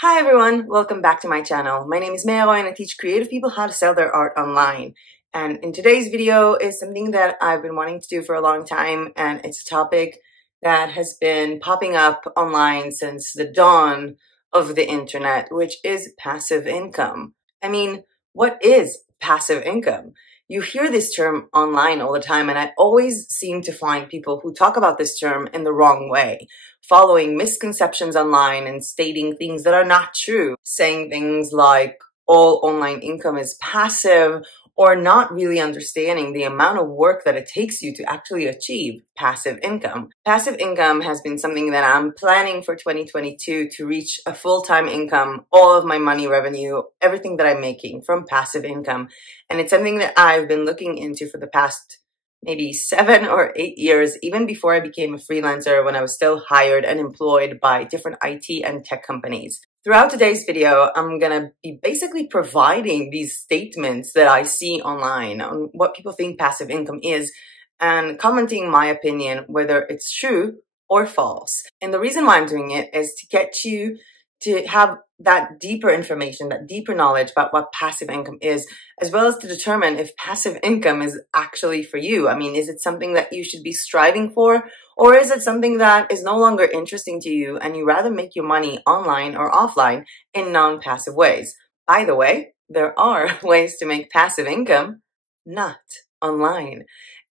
Hi everyone, welcome back to my channel. My name is MeyAroyo and I teach creative people how to sell their art online. And in today's video is something that I've been wanting to do for a long time, and it's a topic that has been popping up online since the dawn of the internet, which is passive income. I mean, what is passive income? You hear this term online all the time, and I always seem to find people who talk about this term in the wrong way, following misconceptions online and stating things that are not true, saying things like all online income is passive, or not really understanding the amount of work that it takes you to actually achieve passive income. Passive income has been something that I'm planning for 2022 to reach a full-time income, all of my money revenue, everything that I'm making from passive income. And it's something that I've been looking into for the past maybe 7 or 8 years, even before I became a freelancer, when I was still hired and employed by different IT and tech companies. Throughout today's video, I'm gonna be basically providing these statements that I see online on what people think passive income is, and commenting my opinion whether it's true or false. And the reason why I'm doing it is to get you to have that deeper information, that deeper knowledge about what passive income is, as well as to determine if passive income is actually for you. I mean, is it something that you should be striving for, or is it something that is no longer interesting to you and you rather make your money online or offline in non-passive ways? By the way, there are ways to make passive income not online.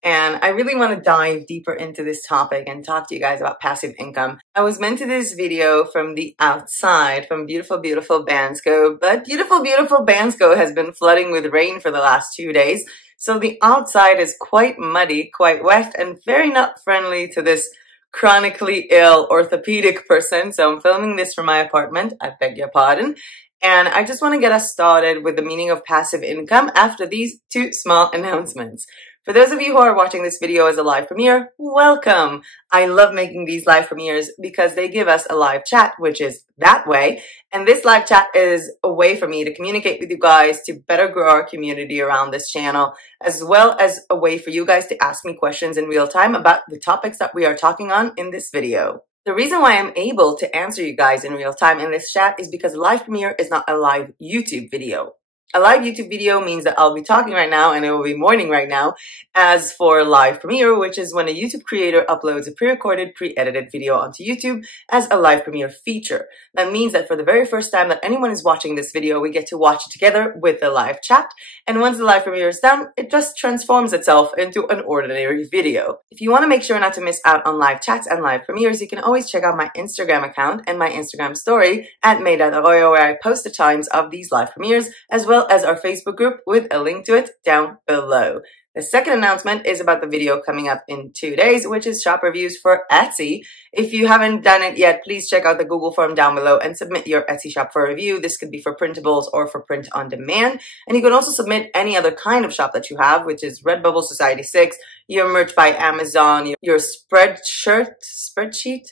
And I really want to dive deeper into this topic and talk to you guys about passive income. I was meant to this video from the outside, from beautiful, beautiful Bansko, but beautiful, beautiful Bansko has been flooding with rain for the last 2 days. So the outside is quite muddy, quite wet, and very not friendly to this chronically ill orthopedic person. So I'm filming this from my apartment. I beg your pardon. And I just want to get us started with the meaning of passive income after these 2 small announcements. For those of you who are watching this video as a live premiere, welcome! I love making these live premieres because they give us a live chat, which is that way. And this live chat is a way for me to communicate with you guys, to better grow our community around this channel, as well as a way for you guys to ask me questions in real time about the topics that we are talking on in this video. The reason why I'm able to answer you guys in real time in this chat is because a live premiere is not a live YouTube video. A live YouTube video means that I'll be talking right now and it will be morning right now. As for live premiere, which is when a YouTube creator uploads a pre-recorded, pre-edited video onto YouTube as a live premiere feature. That means that for the very first time that anyone is watching this video, we get to watch it together with the live chat. And once the live premiere is done, it just transforms itself into an ordinary video. If you want to make sure not to miss out on live chats and live premieres, you can always check out my Instagram account and my Instagram story at MeyAroyo, where I post the times of these live premieres, as well as our Facebook group with a link to it down below. The second announcement is about the video coming up in 2 days, which is shop reviews for Etsy. If you haven't done it yet, please check out the Google form down below and submit your Etsy shop for review. This could be for printables or for print on demand. And you can also submit any other kind of shop that you have, which is Redbubble, Society6, your merch by Amazon, your spreadsheet,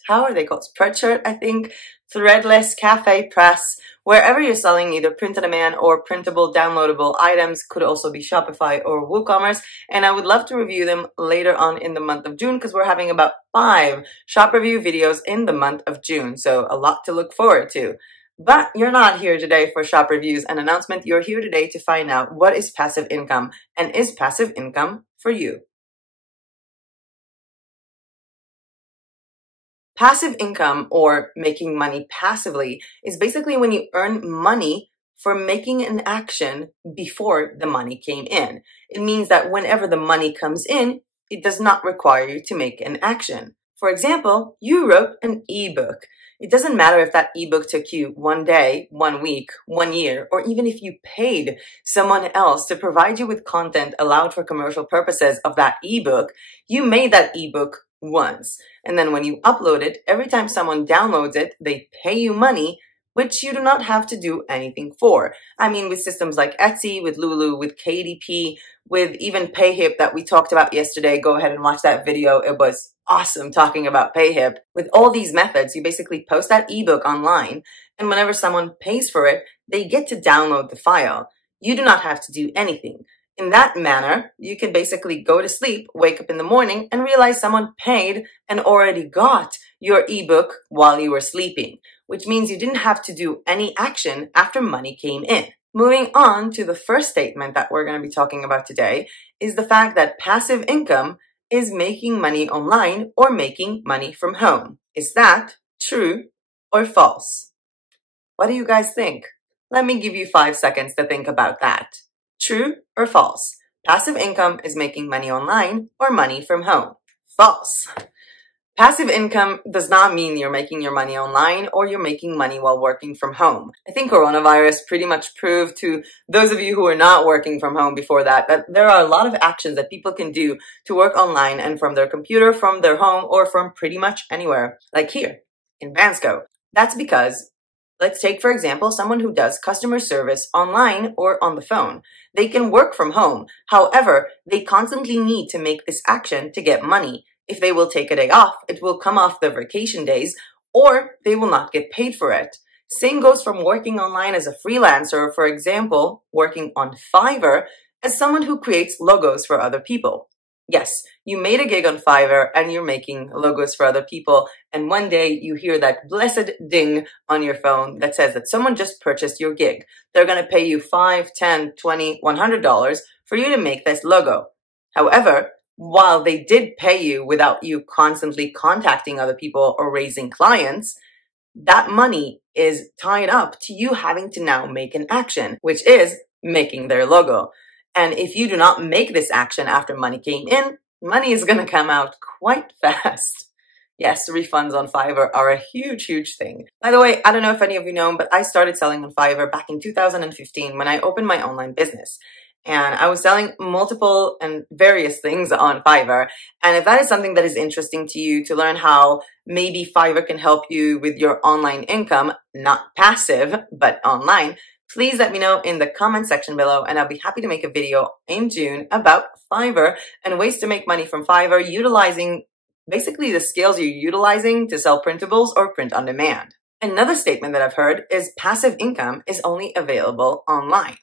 how are they called? Spreadshirt, I think. Threadless, Cafe Press, wherever you're selling either print-on-demand or printable downloadable items, could also be Shopify or WooCommerce. And I would love to review them later on in the month of June, because we're having about 5 shop review videos in the month of June. So a lot to look forward to. But you're not here today for shop reviews and announcement. You're here today to find out what is passive income, and is passive income for you. Passive income, or making money passively, is basically when you earn money for making an action before the money came in. It means that whenever the money comes in, it does not require you to make an action. For example, you wrote an ebook. It doesn't matter if that ebook took you 1 day, 1 week, 1 year, or even if you paid someone else to provide you with content allowed for commercial purposes of that ebook. You made that ebook once. And then when you upload it, every time someone downloads it, they pay you money, which you do not have to do anything for. I mean, with systems like Etsy, with Lulu, with KDP, with even PayHip that we talked about yesterday. Go ahead and watch that video. It was awesome talking about PayHip. With all these methods, you basically post that ebook online, and whenever someone pays for it, they get to download the file. You do not have to do anything. In that manner, you can basically go to sleep, wake up in the morning, and realize someone paid and already got your ebook while you were sleeping. which means you didn't have to do any action after money came in. Moving on to the first statement that we're going to be talking about today is the fact that passive income is making money online or making money from home. Is that true or false? What do you guys think? Let me give you 5 seconds to think about that. True or false? Passive income is making money online or money from home. False. Passive income does not mean you're making your money online or you're making money while working from home. I think coronavirus pretty much proved to those of you who were not working from home before that there are a lot of actions that people can do to work online and from their computer, from their home, or from pretty much anywhere, like here in Bansko. That's because, let's take for example, someone who does customer service online or on the phone. They can work from home. However, they constantly need to make this action to get money. If they will take a day off, it will come off their vacation days, or they will not get paid for it. Same goes from working online as a freelancer, for example, working on Fiverr, as someone who creates logos for other people. Yes, you made a gig on Fiverr and you're making logos for other people, and one day you hear that blessed ding on your phone that says that someone just purchased your gig. They're going to pay you $5, $10, $20, $100 for you to make this logo. However, while they did pay you without you constantly contacting other people or raising clients, that money is tied up to you having to now make an action, which is making their logo. And if you do not make this action after money came in, money is going to come out quite fast. Yes, refunds on Fiverr are a huge, huge thing. By the way, I don't know if any of you know, but I started selling on Fiverr back in 2015 when I opened my online business. And I was selling multiple and various things on Fiverr. And if that is something that is interesting to you, to learn how maybe Fiverr can help you with your online income, not passive, but online, please let me know in the comment section below, and I'll be happy to make a video in June about Fiverr and ways to make money from Fiverr utilizing basically the skills you're utilizing to sell printables or print on demand. Another statement that I've heard is passive income is only available online.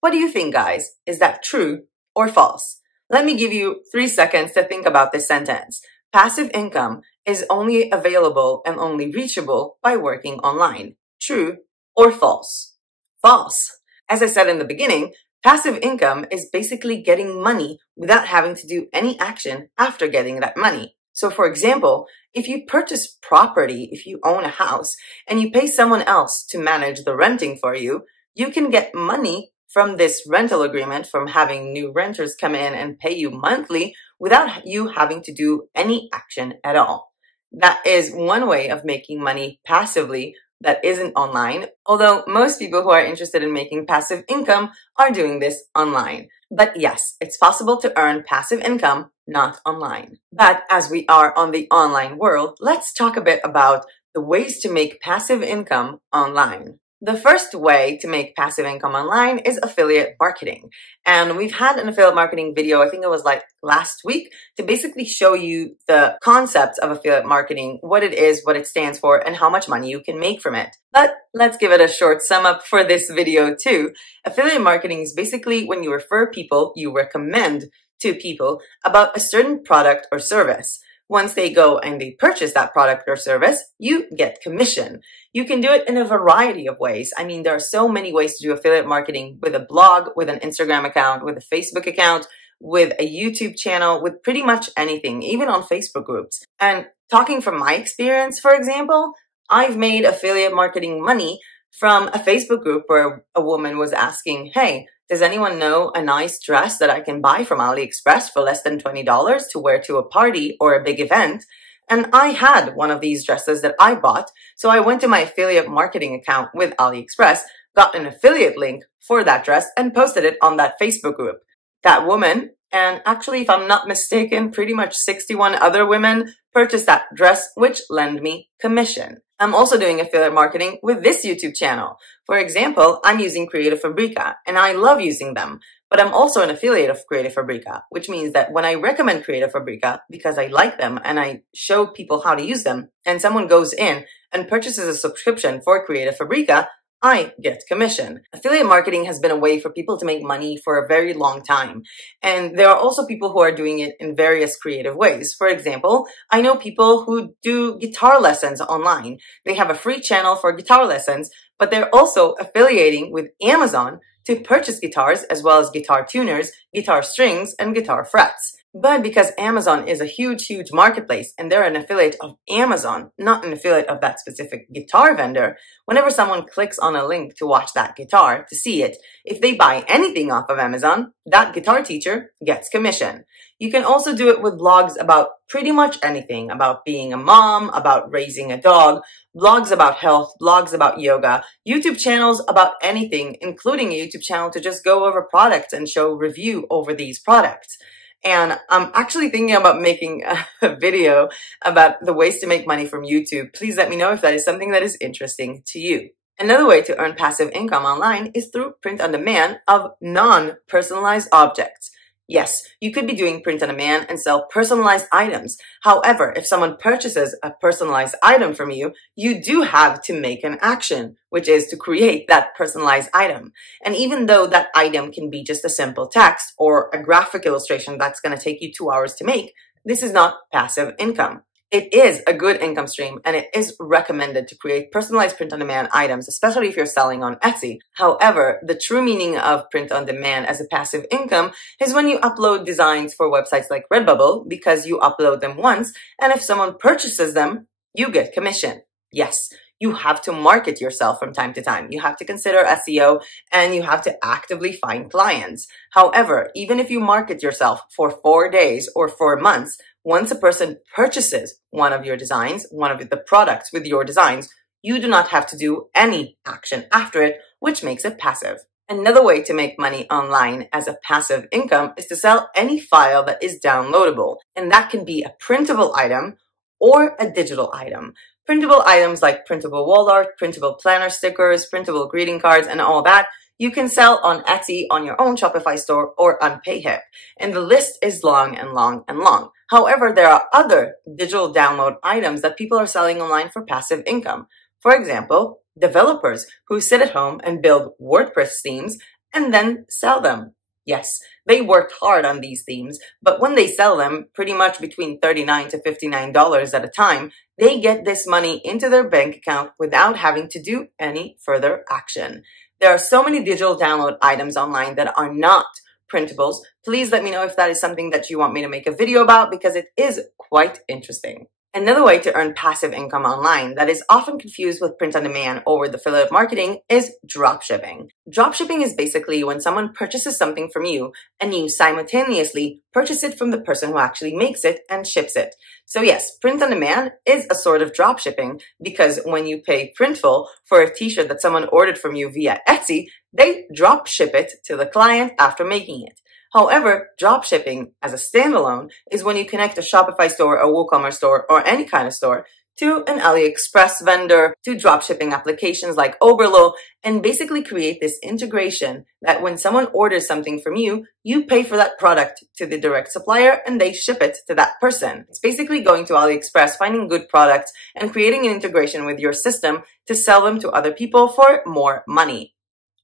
What do you think, guys? Is that true or false? Let me give you 3 seconds to think about this sentence. Passive income is only available and only reachable by working online. True or false? False. As I said in the beginning, passive income is basically getting money without having to do any action after getting that money. So for example, if you purchase property, if you own a house, and you pay someone else to manage the renting for you, you can get money from this rental agreement, from having new renters come in and pay you monthly without you having to do any action at all. That is one way of making money passively that isn't online, although most people who are interested in making passive income are doing this online. But yes, it's possible to earn passive income not online. But as we are on the online world, let's talk a bit about the ways to make passive income online. The first way to make passive income online is affiliate marketing. And we've had an affiliate marketing video, I think it was like last week, to basically show you the concepts of affiliate marketing, what it is, what it stands for, and how much money you can make from it. But let's give it a short sum up for this video too. Affiliate marketing is basically when you refer people, you recommend to people about a certain product or service. Once they go and they purchase that product or service, you get commission. You can do it in a variety of ways. I mean, there are so many ways to do affiliate marketing with a blog, with an Instagram account, with a Facebook account, with a YouTube channel, with pretty much anything, even on Facebook groups. And talking from my experience, for example, I've made affiliate marketing money from a Facebook group where a woman was asking, hey, does anyone know a nice dress that I can buy from AliExpress for less than $20 to wear to a party or a big event? And I had one of these dresses that I bought, so I went to my affiliate marketing account with AliExpress, got an affiliate link for that dress, and posted it on that Facebook group. That woman, and actually, if I'm not mistaken, pretty much 61 other women purchased that dress, which lend me commission. I'm also doing affiliate marketing with this YouTube channel. For example, I'm using Creative Fabrica, and I love using them. But I'm also an affiliate of Creative Fabrica, which means that when I recommend Creative Fabrica because I like them and I show people how to use them, and someone goes in and purchases a subscription for Creative Fabrica, I get commission. Affiliate marketing has been a way for people to make money for a very long time. And there are also people who are doing it in various creative ways. For example, I know people who do guitar lessons online. They have a free channel for guitar lessons, but they're also affiliating with Amazon to purchase guitars as well as guitar tuners, guitar strings, and guitar frets. But because Amazon is a huge, huge marketplace and they're an affiliate of Amazon, not an affiliate of that specific guitar vendor, whenever someone clicks on a link to watch that guitar, to see it, if they buy anything off of Amazon, that guitar teacher gets commission. You can also do it with blogs about pretty much anything, about being a mom, about raising a dog, blogs about health, blogs about yoga, YouTube channels about anything, including a YouTube channel to just go over products and show review over these products. And I'm actually thinking about making a video about the ways to make money from YouTube. Please let me know if that is something that is interesting to you. Another way to earn passive income online is through print on demand of non-personalized objects. Yes, you could be doing print on demand and sell personalized items. However, if someone purchases a personalized item from you, you do have to make an action, which is to create that personalized item. And even though that item can be just a simple text or a graphic illustration that's going to take you 2 hours to make, this is not passive income. It is a good income stream, and it is recommended to create personalized print-on-demand items, especially if you're selling on Etsy. However, the true meaning of print-on-demand as a passive income is when you upload designs for websites like Redbubble, because you upload them once, and if someone purchases them, you get commission. Yes, you have to market yourself from time to time. You have to consider SEO, and you have to actively find clients. However, even if you market yourself for 4 days or 4 months, once a person purchases one of your designs, one of the products with your designs, you do not have to do any action after it, which makes it passive. Another way to make money online as a passive income is to sell any file that is downloadable. And that can be a printable item or a digital item. Printable items like printable wall art, printable planner stickers, printable greeting cards, and all that, you can sell on Etsy, on your own Shopify store, or on Payhip. And the list is long and long and long. However, there are other digital download items that people are selling online for passive income. For example, developers who sit at home and build WordPress themes and then sell them. Yes, they worked hard on these themes, but when they sell them, pretty much between $39 to $59 at a time, they get this money into their bank account without having to do any further action. There are so many digital download items online that are not printables. Please let me know if that is something that you want me to make a video about, because it is quite interesting. Another way to earn passive income online that is often confused with print on demand or with affiliate marketing is dropshipping. Dropshipping is basically when someone purchases something from you and you simultaneously purchase it from the person who actually makes it and ships it. So yes, print on demand is a sort of dropshipping, because when you pay Printful for a t-shirt that someone ordered from you via Etsy, they drop ship it to the client after making it. However, dropshipping as a standalone is when you connect a Shopify store, a WooCommerce store, or any kind of store to an AliExpress vendor, to dropshipping applications like Oberlo, and basically create this integration that when someone orders something from you, you pay for that product to the direct supplier and they ship it to that person. It's basically going to AliExpress, finding good products, and creating an integration with your system to sell them to other people for more money.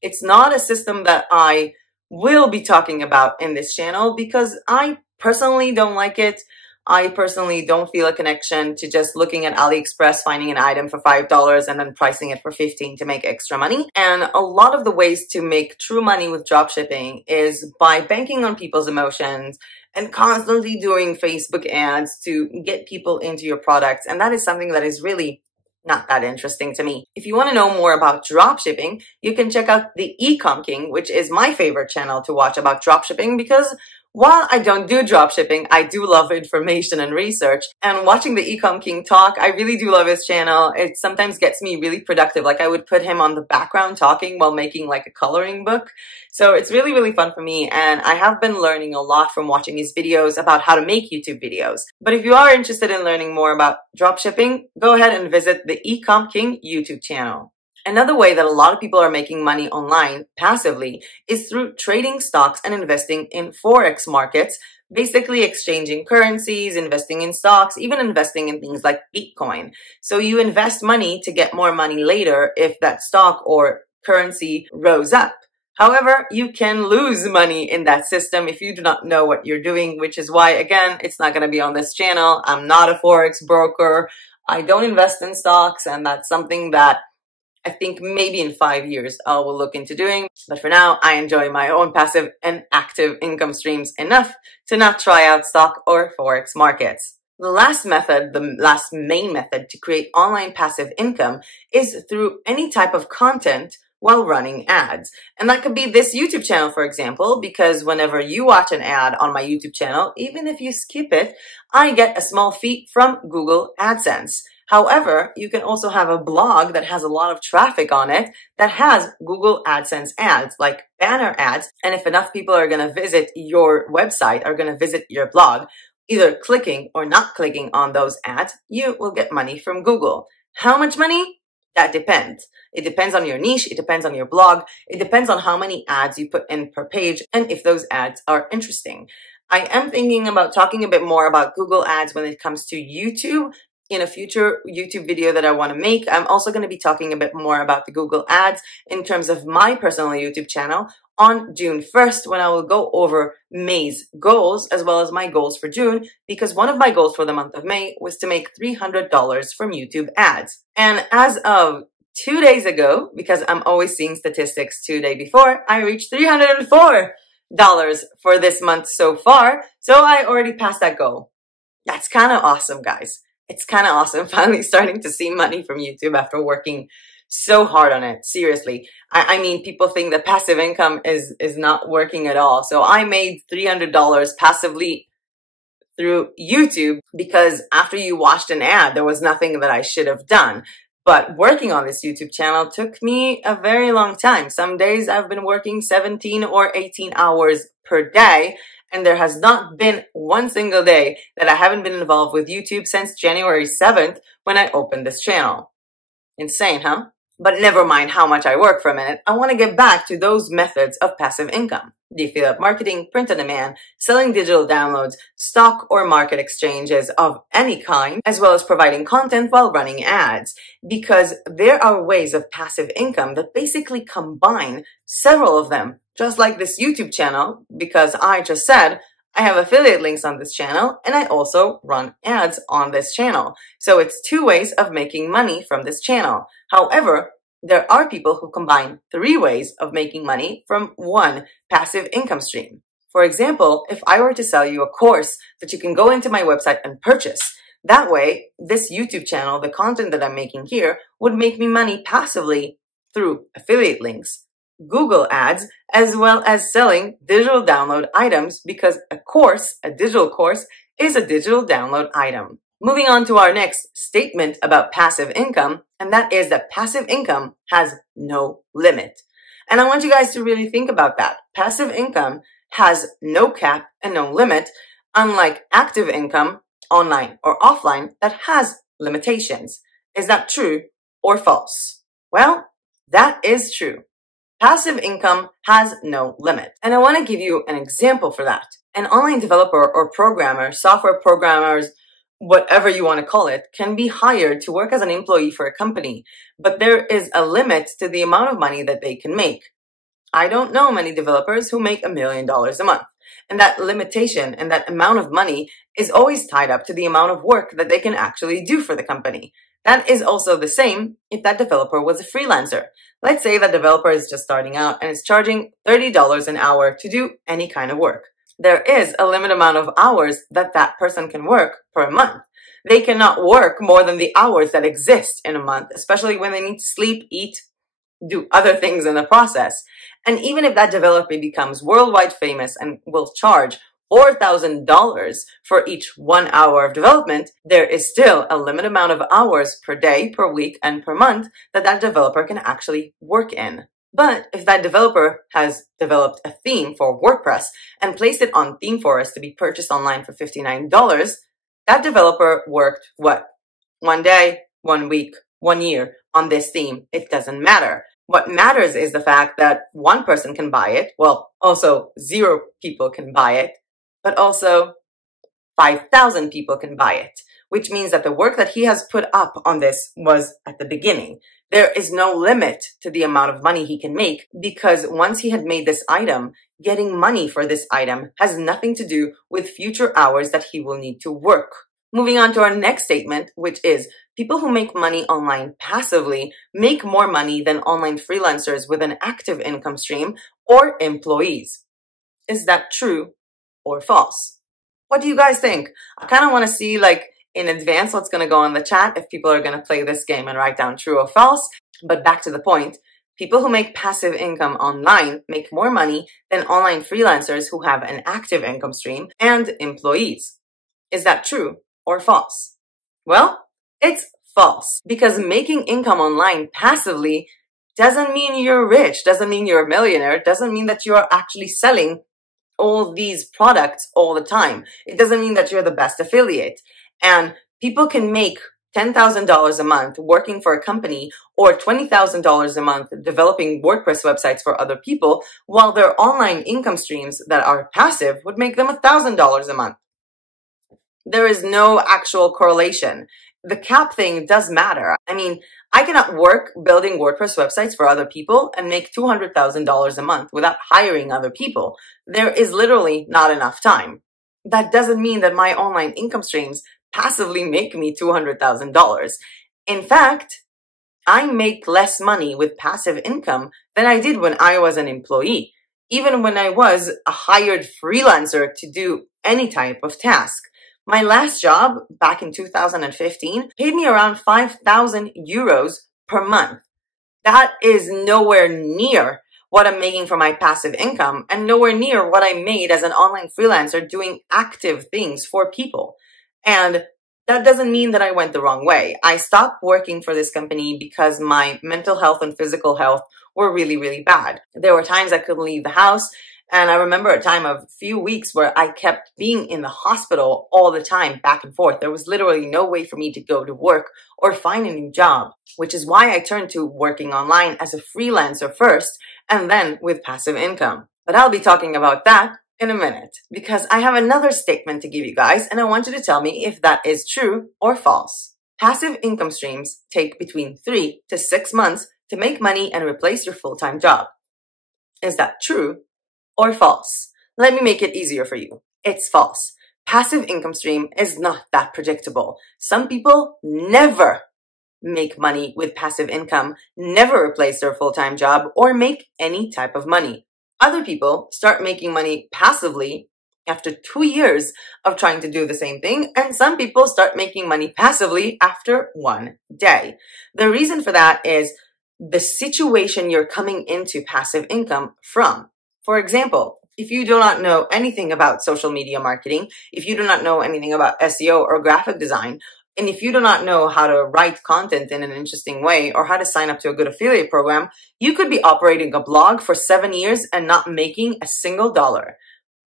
It's not a system that I will be talking about in this channel because I personally don't like it. I personally don't feel a connection to just looking at AliExpress, finding an item for $5 and then pricing it for $15 to make extra money. And a lot of the ways to make true money with dropshipping is by banking on people's emotions and constantly doing Facebook ads to get people into your products. And that is something that is really not that interesting to me. If you want to know more about dropshipping, you can check out the Ecom King, which is my favorite channel to watch about dropshipping, because while I don't do dropshipping, I do love information and research. And watching the Ecom King talk, I really do love his channel. It sometimes gets me really productive. Like I would put him on the background talking while making like a coloring book. So it's really, really fun for me. And I have been learning a lot from watching his videos about how to make YouTube videos. But if you are interested in learning more about dropshipping, go ahead and visit the Ecom King YouTube channel. Another way that a lot of people are making money online passively is through trading stocks and investing in Forex markets, basically exchanging currencies, investing in stocks, even investing in things like Bitcoin. So you invest money to get more money later if that stock or currency rose up. However, you can lose money in that system if you do not know what you're doing, which is why, again, it's not going to be on this channel. I'm not a Forex broker. I don't invest in stocks, and that's something that I think maybe in 5 years I will look into doing. But for now, I enjoy my own passive and active income streams enough to not try out stock or Forex markets. The last method, the last main method to create online passive income is through any type of content while running ads. And that could be this YouTube channel, for example, because whenever you watch an ad on my YouTube channel, even if you skip it, I get a small fee from Google AdSense. However, you can also have a blog that has a lot of traffic on it that has Google AdSense ads, like banner ads. And if enough people are going to visit your website, are going to visit your blog, either clicking or not clicking on those ads, you will get money from Google. How much money? That depends. It depends on your niche, it depends on your blog, it depends on how many ads you put in per page and if those ads are interesting. I am thinking about talking a bit more about Google ads when it comes to YouTube in a future YouTube video that I want to make. I'm also going to be talking a bit more about the Google ads in terms of my personal YouTube channel on June 1st, when I will go over May's goals as well as my goals for June, because one of my goals for the month of May was to make $300 from YouTube ads. And as of 2 days ago, because I'm always seeing statistics 2 days before, I reached $304 for this month so far. So I already passed that goal. That's kind of awesome, guys. It's kind of awesome finally starting to see money from YouTube after working so hard on it. Seriously. I mean, people think that passive income is not working at all. So I made $300 passively through YouTube because after you watched an ad, there was nothing that I should have done. But working on this YouTube channel took me a very long time. Some days I've been working 17 or 18 hours per day, and there has not been one single day that I haven't been involved with YouTube since January 7th when I opened this channel. Insane, huh? But never mind how much I work for a minute. I want to get back to those methods of passive income. The affiliate marketing, print on demand, selling digital downloads, stock or market exchanges of any kind, as well as providing content while running ads. Because there are ways of passive income that basically combine several of them. Just like this YouTube channel, because I just said I have affiliate links on this channel and I also run ads on this channel. So it's 2 ways of making money from this channel. However, there are people who combine 3 ways of making money from one passive income stream. For example, if I were to sell you a course that you can go into my website and purchase, that way, this YouTube channel, the content that I'm making here, would make me money passively through affiliate links, Google ads, as well as selling digital download items, because a course, a digital course, is a digital download item. Moving on to our next statement about passive income, and that is that passive income has no limit. And I want you guys to really think about that. Passive income has no cap and no limit, unlike active income, online or offline, that has limitations. Is that true or false? Well, that is true. Passive income has no limit. And I want to give you an example for that. An online developer or programmer, software programmers, whatever you want to call it, can be hired to work as an employee for a company. But there is a limit to the amount of money that they can make. I don't know many developers who make $1 million a month. And that limitation and that amount of money is always tied up to the amount of work that they can actually do for the company. That is also the same if that developer was a freelancer. Let's say that developer is just starting out and is charging $30 an hour to do any kind of work. There is a limited amount of hours that that person can work per month. They cannot work more than the hours that exist in a month, especially when they need to sleep, eat, do other things in the process. And even if that developer becomes worldwide famous and will charge $4,000 for each 1 hour of development, there is still a limited amount of hours per day, per week, and per month that that developer can actually work in. But if that developer has developed a theme for WordPress and placed it on ThemeForest to be purchased online for $59, that developer worked, what? 1 day, 1 week, 1 year on this theme. It doesn't matter. What matters is the fact that one person can buy it. Well, also 0 people can buy it, but also 5,000 people can buy it. which means that the work that he has put up on this was at the beginning. There is no limit to the amount of money he can make, because once he had made this item, getting money for this item has nothing to do with future hours that he will need to work. Moving on to our next statement, which is people who make money online passively make more money than online freelancers with an active income stream or employees. Is that true or false? What do you guys think? I kind of want to see, like, in advance what's going to go in the chat if people are going to play this game and write down true or false. But back to the point, people who make passive income online make more money than online freelancers who have an active income stream and employees. Is that true or false? Well, it's false, because making income online passively doesn't mean you're rich, doesn't mean you're a millionaire, doesn't mean that you are actually selling all these products all the time. It doesn't mean that you're the best affiliate. And people can make $10,000 a month working for a company or $20,000 a month developing WordPress websites for other people, while their online income streams that are passive would make them $1,000 a month. There is no actual correlation. The cap thing does matter. I mean, I cannot work building WordPress websites for other people and make $200,000 a month without hiring other people. There is literally not enough time. That doesn't mean that my online income streams passively make me $200,000. In fact, I make less money with passive income than I did when I was an employee, even when I was a hired freelancer to do any type of task. My last job back in 2015 paid me around 5,000 euros per month. That is nowhere near what I'm making for my passive income, and nowhere near what I made as an online freelancer doing active things for people. And that doesn't mean that I went the wrong way. I stopped working for this company because my mental health and physical health were really, really bad. There were times I couldn't leave the house. And I remember a time of a few weeks where I kept being in the hospital all the time, back and forth. There was literally no way for me to go to work or find a new job, which is why I turned to working online as a freelancer first, and then with passive income. But I'll be talking about that in a minute, because I have another statement to give you guys, and I want you to tell me if that is true or false. Passive income streams take between 3 to 6 months to make money and replace your full-time job. Is that true or false? Let me make it easier for you. It's false. Passive income stream is not that predictable. Some people never make money with passive income, never replace their full-time job, or make any type of money. Other people start making money passively after 2 years of trying to do the same thing, and some people start making money passively after 1 day. The reason for that is the situation you're coming into passive income from. For example, if you do not know anything about social media marketing, if you do not know anything about SEO or graphic design, and if you do not know how to write content in an interesting way or how to sign up to a good affiliate program, you could be operating a blog for 7 years and not making a single dollar.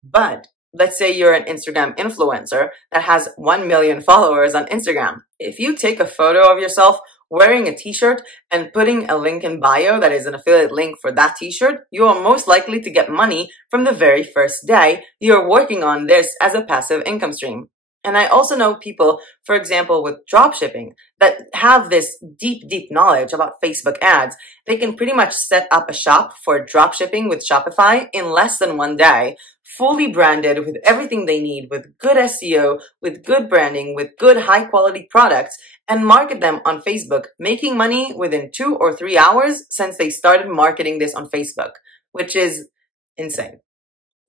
But let's say you're an Instagram influencer that has 1 million followers on Instagram. If you take a photo of yourself wearing a t-shirt and putting a link in bio that is an affiliate link for that t-shirt, you are most likely to get money from the very first day you're working on this as a passive income stream. And I also know people, for example, with dropshipping that have this deep, deep knowledge about Facebook ads. They can pretty much set up a shop for dropshipping with Shopify in less than 1 day, fully branded with everything they need, with good SEO, with good branding, with good high quality products, and market them on Facebook, making money within 2 or 3 hours since they started marketing this on Facebook, which is insane.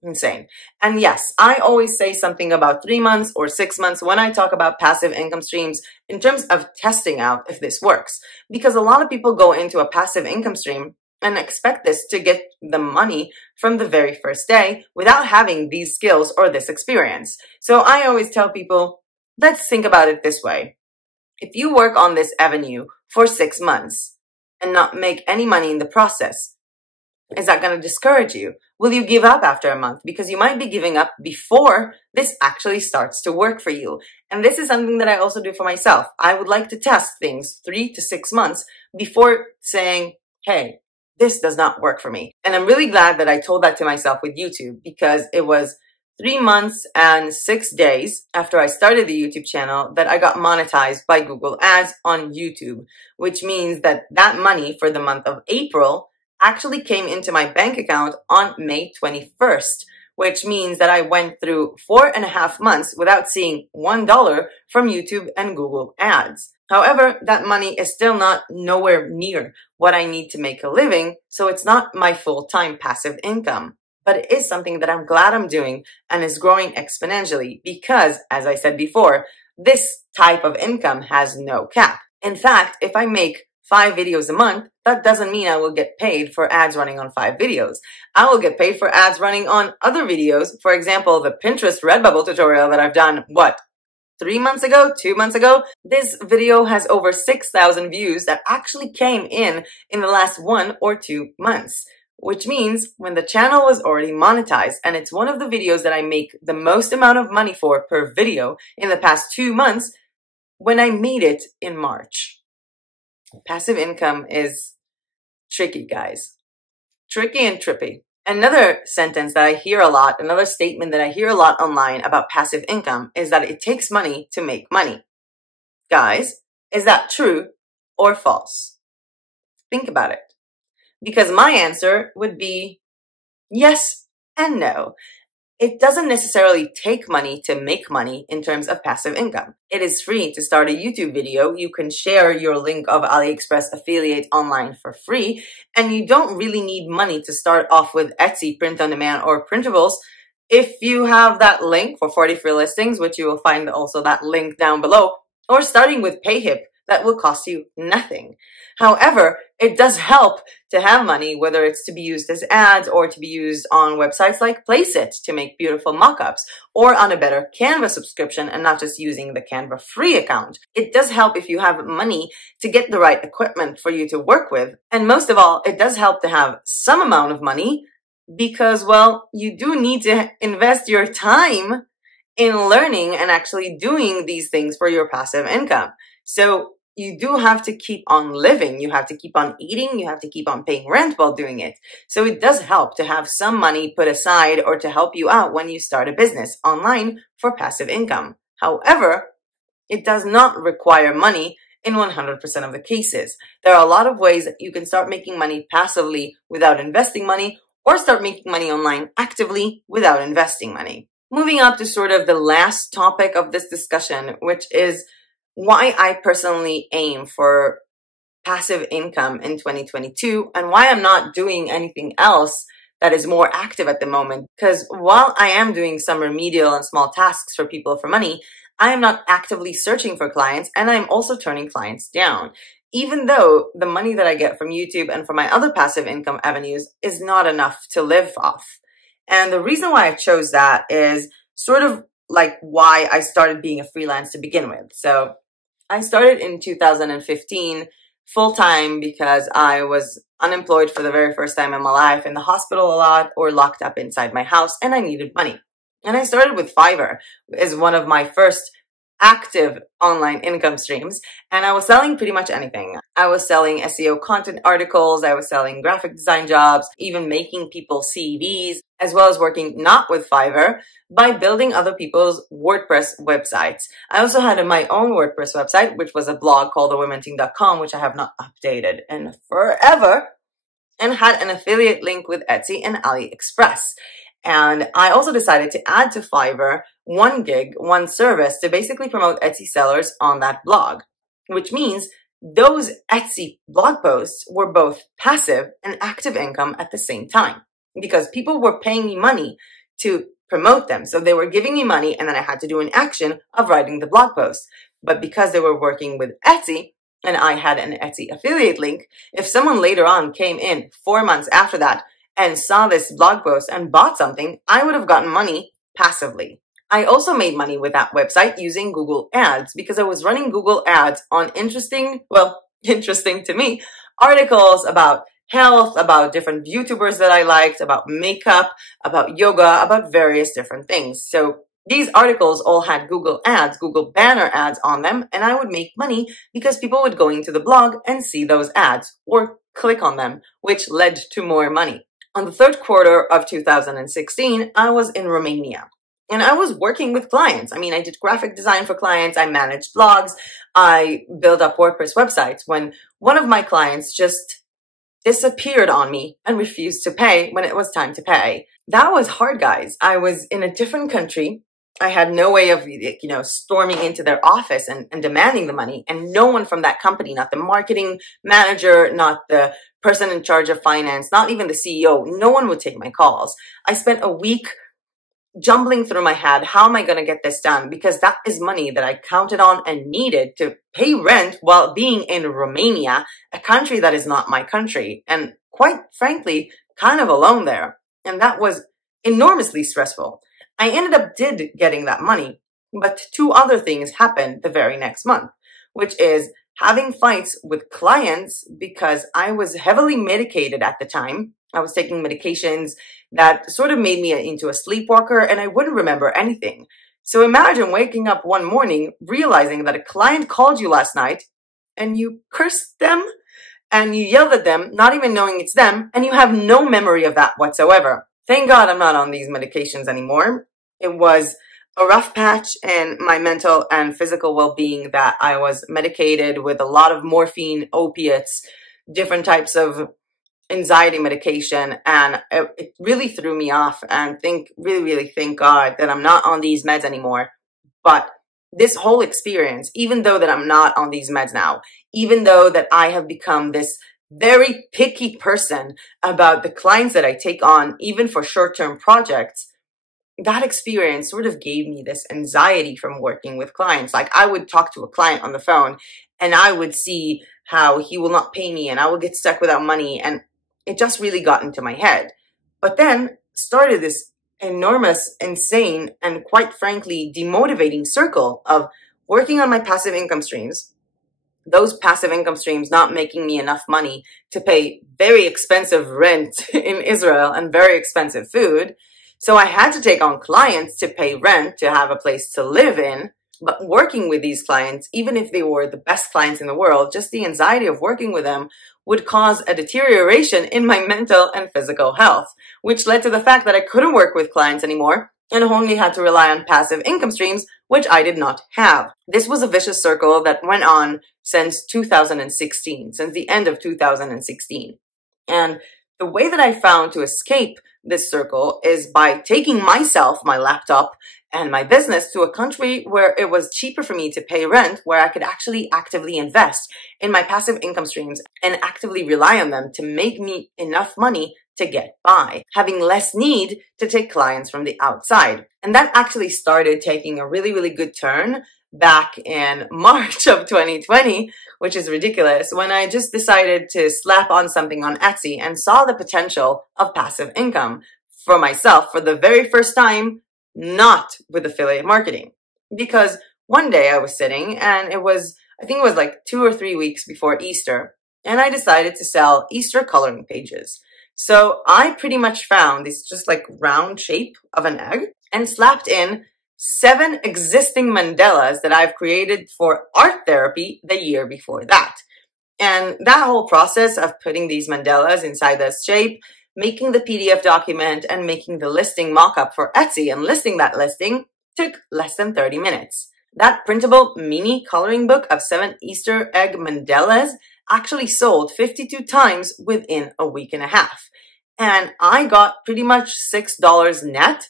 Insane. And yes, I always say something about 3 months or 6 months when I talk about passive income streams in terms of testing out if this works, because a lot of people go into a passive income stream and expect this to get the money from the very first day without having these skills or this experience. So I always tell people, let's think about it this way. If you work on this avenue for 6 months and not make any money in the process, is that going to discourage you? Will you give up after a month? Because you might be giving up before this actually starts to work for you. And this is something that I also do for myself. I would like to test things 3 to 6 months before saying, hey, this does not work for me. And I'm really glad that I told that to myself with YouTube, because it was 3 months and 6 days after I started the YouTube channel that I got monetized by Google Ads on YouTube, which means that that money for the month of April actually came into my bank account on May 21st, which means that I went through 4.5 months without seeing $1 from YouTube and Google Ads. However, that money is still not nowhere near what I need to make a living, so it's not my full-time passive income. But it is something that I'm glad I'm doing and is growing exponentially because, as I said before, this type of income has no cap. In fact, if I make 5 videos a month, that doesn't mean I will get paid for ads running on 5 videos. I will get paid for ads running on other videos. For example, the Pinterest Redbubble tutorial that I've done, 3 months ago, 2 months ago? This video has over 6,000 views that actually came in the last 1 or 2 months. Which means when the channel was already monetized, and it's one of the videos that I make the most amount of money for per video in the past 2 months, when I made it in March. Passive income is tricky, guys. Tricky and trippy. Another sentence that I hear a lot, another statement that I hear a lot online about passive income is that it takes money to make money. Guys, is that true or false? Think about it. Because my answer would be yes and no. It doesn't necessarily take money to make money in terms of passive income. It is free to start a YouTube video. You can share your link of AliExpress affiliate online for free, and you don't really need money to start off with Etsy, print on demand, or printables. If you have that link for 40 free listings, which you will find also that link down below, or starting with PayHip, that will cost you nothing. However, it does help to have money, whether it's to be used as ads or to be used on websites like Placeit to make beautiful mockups, or on a better Canva subscription and not just using the Canva free account. It does help if you have money to get the right equipment for you to work with. And most of all, it does help to have some amount of money because, well, you do need to invest your time in learning and actually doing these things for your passive income. So you do have to keep on living. You have to keep on eating. You have to keep on paying rent while doing it. So it does help to have some money put aside or to help you out when you start a business online for passive income. However, it does not require money in 100% of the cases. There are a lot of ways that you can start making money passively without investing money, or start making money online actively without investing money. Moving up to sort of the last topic of this discussion, which is why I personally aim for passive income in 2022 and why I'm not doing anything else that is more active at the moment. Because while I am doing some remedial and small tasks for people for money, I am not actively searching for clients, and I'm also turning clients down. Even though the money that I get from YouTube and from my other passive income avenues is not enough to live off. And the reason why I chose that is sort of like why I started being a freelance to begin with. So I started in 2015 full-time because I was unemployed for the very first time in my life, in the hospital a lot, or locked up inside my house, and I needed money. And I started with Fiverr as one of my first active online income streams, and I was selling pretty much anything. I was selling SEO content articles, I was selling graphic design jobs, even making people CVs, as well as working not with Fiverr by building other people's WordPress websites. I also had my own WordPress website, which was a blog called thewomenting.com, which I have not updated in forever, and had an affiliate link with Etsy and AliExpress. And I also decided to add to Fiverr one gig, one service to basically promote Etsy sellers on that blog, which means those Etsy blog posts were both passive and active income at the same time because people were paying me money to promote them. So they were giving me money and then I had to do an action of writing the blog post. But because they were working with Etsy and I had an Etsy affiliate link, if someone later on came in 4 months after that and saw this blog post and bought something, I would have gotten money passively. I also made money with that website using Google Ads because I was running Google Ads on interesting to me, articles about health, about different YouTubers that I liked, about makeup, about yoga, about various different things. So these articles all had Google Ads, Google banner ads on them, and I would make money because people would go into the blog and see those ads or click on them, which led to more money. On the third quarter of 2016, I was in Romania. And I was working with clients. I mean, I did graphic design for clients. I managed blogs. I built up WordPress websites when one of my clients just disappeared on me and refused to pay when it was time to pay. That was hard, guys. I was in a different country. I had no way of, storming into their office and demanding the money. And no one from that company, not the marketing manager, not the person in charge of finance, not even the CEO, no one would take my calls. I spent a week jumbling through my head, how am I going to get this done? Because that is money that I counted on and needed to pay rent while being in Romania, a country that is not my country. And quite frankly, kind of alone there. And that was enormously stressful. I ended up getting that money, but two other things happened the very next month, which is having fights with clients because I was heavily medicated at the time. I was taking medications that sort of made me into a sleepwalker and I wouldn't remember anything. So imagine waking up one morning, realizing that a client called you last night and you cursed them and you yelled at them, not even knowing it's them, and you have no memory of that whatsoever. Thank God I'm not on these medications anymore. It was a rough patch in my mental and physical well-being that I was medicated with a lot of morphine, opiates, different types of anxiety medication, and it really threw me off, and really thank God that I'm not on these meds anymore. But this whole experience, even though that I'm not on these meds now, even though that I have become this very picky person about the clients that I take on, even for short-term projects, that experience sort of gave me this anxiety from working with clients. Like I would talk to a client on the phone and I would see how he will not pay me and I will get stuck without money, and it just really got into my head. But then started this enormous, insane, and quite frankly, demotivating circle of working on my passive income streams. Those passive income streams not making me enough money to pay very expensive rent in Israel and very expensive food. So I had to take on clients to pay rent, to have a place to live in. But working with these clients, even if they were the best clients in the world, just the anxiety of working with them would cause a deterioration in my mental and physical health, which led to the fact that I couldn't work with clients anymore and only had to rely on passive income streams, which I did not have. This was a vicious circle that went on since 2016, since the end of 2016. And the way that I found to escape this circle is by taking myself, my laptop, and my business to a country where it was cheaper for me to pay rent, where I could actually actively invest in my passive income streams and actively rely on them to make me enough money to get by, having less need to take clients from the outside. And that actually started taking a really good turn back in March of 2020, which is ridiculous, when I just decided to slap on something on Etsy and saw the potential of passive income for myself for the very first time, not with affiliate marketing. Because one day I was sitting and I think it was like 2 or 3 weeks before Easter, and I decided to sell Easter coloring pages. So I pretty much found this just like round shape of an egg and slapped in 7 existing mandalas that I've created for art therapy the year before that. And that whole process of putting these mandalas inside this shape, making the PDF document, and making the listing mock-up for Etsy and listing that listing took less than 30 minutes. That printable mini coloring book of 7 Easter egg mandalas actually sold 52 times within a week and a half. And I got pretty much $6 net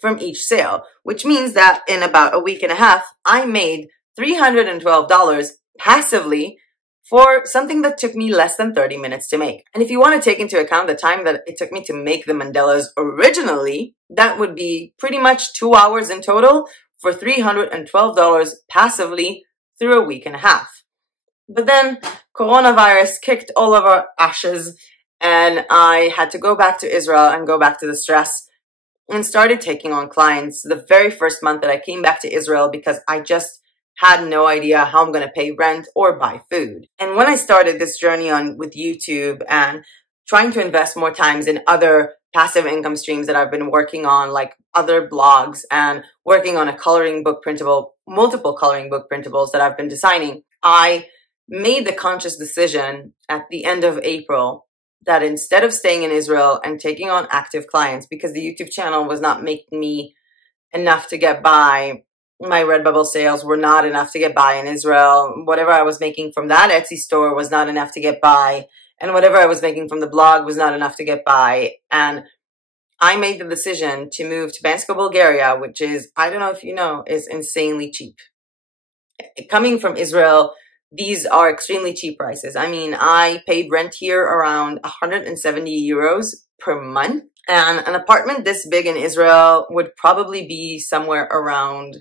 from each sale, which means that in about a week and a half, I made $312 passively for something that took me less than 30 minutes to make. And if you want to take into account the time that it took me to make the mandalas originally, that would be pretty much 2 hours in total for $312 passively through a week and a half. But then coronavirus kicked all of our ashes and I had to go back to Israel and go back to the stress and started taking on clients the very first month that I came back to Israel, because I just had no idea how I'm going to pay rent or buy food. And when I started this journey with YouTube and trying to invest more times in other passive income streams that I've been working on, like other blogs, and working on a coloring book printable, multiple coloring book printables that I've been designing, I made the conscious decision at the end of April that instead of staying in Israel and taking on active clients, because the YouTube channel was not making me enough to get by. My Redbubble sales were not enough to get by in Israel. Whatever I was making from that Etsy store was not enough to get by. And whatever I was making from the blog was not enough to get by. And I made the decision to move to Bansko, Bulgaria, which is, I don't know if you know, is insanely cheap. Coming from Israel, these are extremely cheap prices. I mean, I paid rent here around 170 euros per month. And an apartment this big in Israel would probably be somewhere around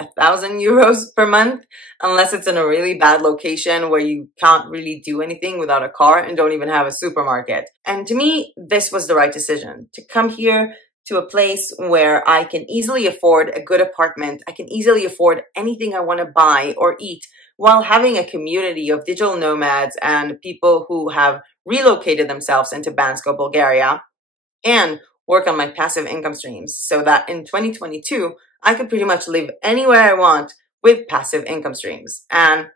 1,000 euros per month, unless it's in a really bad location where you can't really do anything without a car and don't even have a supermarket. And to me, this was the right decision to come here to a place where I can easily afford a good apartment. I can easily afford anything I want to buy or eat while having a community of digital nomads and people who have relocated themselves into Bansko, Bulgaria, and work on my passive income streams so that in 2022, I could pretty much live anywhere I want with passive income streams. And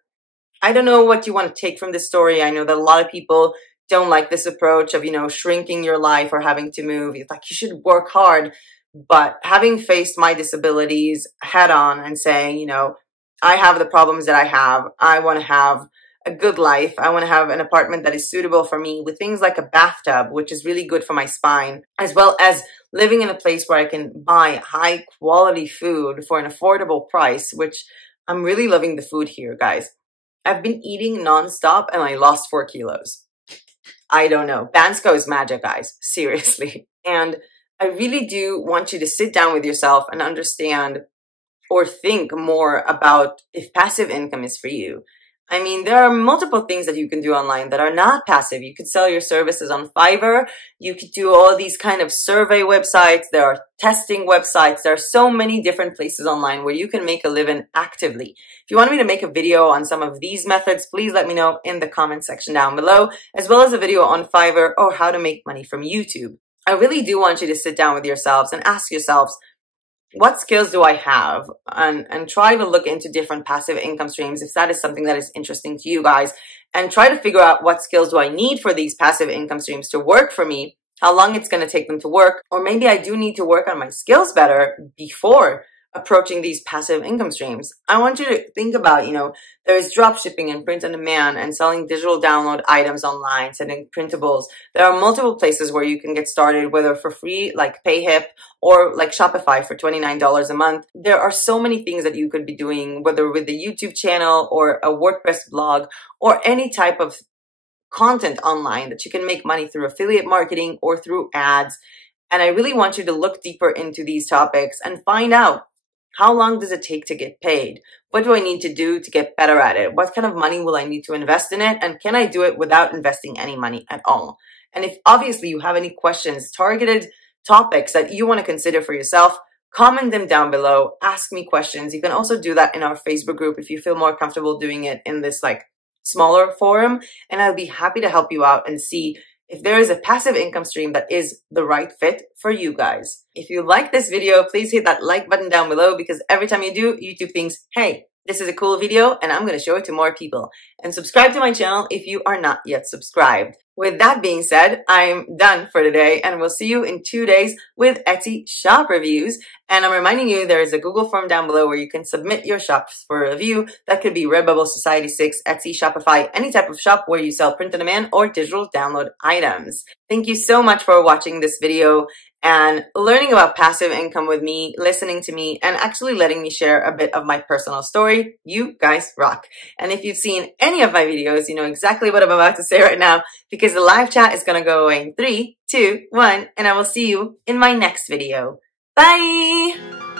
I don't know what you want to take from this story. I know that a lot of people don't like this approach of, shrinking your life or having to move. It's like you should work hard. But having faced my disabilities head on and saying, I have the problems that I have. I want to have a good life. I want to have an apartment that is suitable for me with things like a bathtub, which is really good for my spine, as well as living in a place where I can buy high quality food for an affordable price, which I'm really loving the food here, guys. I've been eating nonstop and I lost 4 kilos. I don't know. Bansko is magic, guys. Seriously. And I really do want you to sit down with yourself and understand or think more about if passive income is for you. I mean, there are multiple things that you can do online that are not passive. You could sell your services on Fiverr. You could do all these kind of survey websites. There are testing websites. There are so many different places online where you can make a living actively. If you want me to make a video on some of these methods, please let me know in the comment section down below, as well as a video on Fiverr or how to make money from YouTube. I really do want you to sit down with yourselves and ask yourselves, what skills do I have? And try to look into different passive income streams if that is something that is interesting to you guys. And try to figure out what skills do I need for these passive income streams to work for me, how long it's going to take them to work, or maybe I do need to work on my skills better before approaching these passive income streams. I want you to think about, there's drop shipping and print on demand and selling digital download items online, sending printables. There are multiple places where you can get started, whether for free, like PayHip, or like Shopify for $29 a month. There are so many things that you could be doing, whether with a YouTube channel or a WordPress blog or any type of content online that you can make money through affiliate marketing or through ads. And I really want you to look deeper into these topics and find out, how long does it take to get paid? What do I need to do to get better at it? What kind of money will I need to invest in it? And can I do it without investing any money at all? And if obviously you have any questions, targeted topics that you want to consider for yourself, comment them down below. Ask me questions. You can also do that in our Facebook group if you feel more comfortable doing it in this smaller forum. And I'll be happy to help you out and see if there is a passive income stream that is the right fit for you guys. If you like this video, please hit that like button down below, because every time you do, YouTube thinks, hey, this is a cool video and I'm going to show it to more people. And subscribe to my channel if you are not yet subscribed. With that being said, I'm done for today and we'll see you in 2 days with Etsy shop reviews. And I'm reminding you, there is a Google form down below where you can submit your shops for review. That could be Redbubble, Society 6, Etsy, Shopify, any type of shop where you sell print on demand or digital download items. Thank you so much for watching this video and learning about passive income with me, listening to me, and actually letting me share a bit of my personal story. You guys rock. And if you've seen any of my videos, you know exactly what I'm about to say right now, because the live chat is going to go away in 3, 2, 1, and I will see you in my next video. Bye!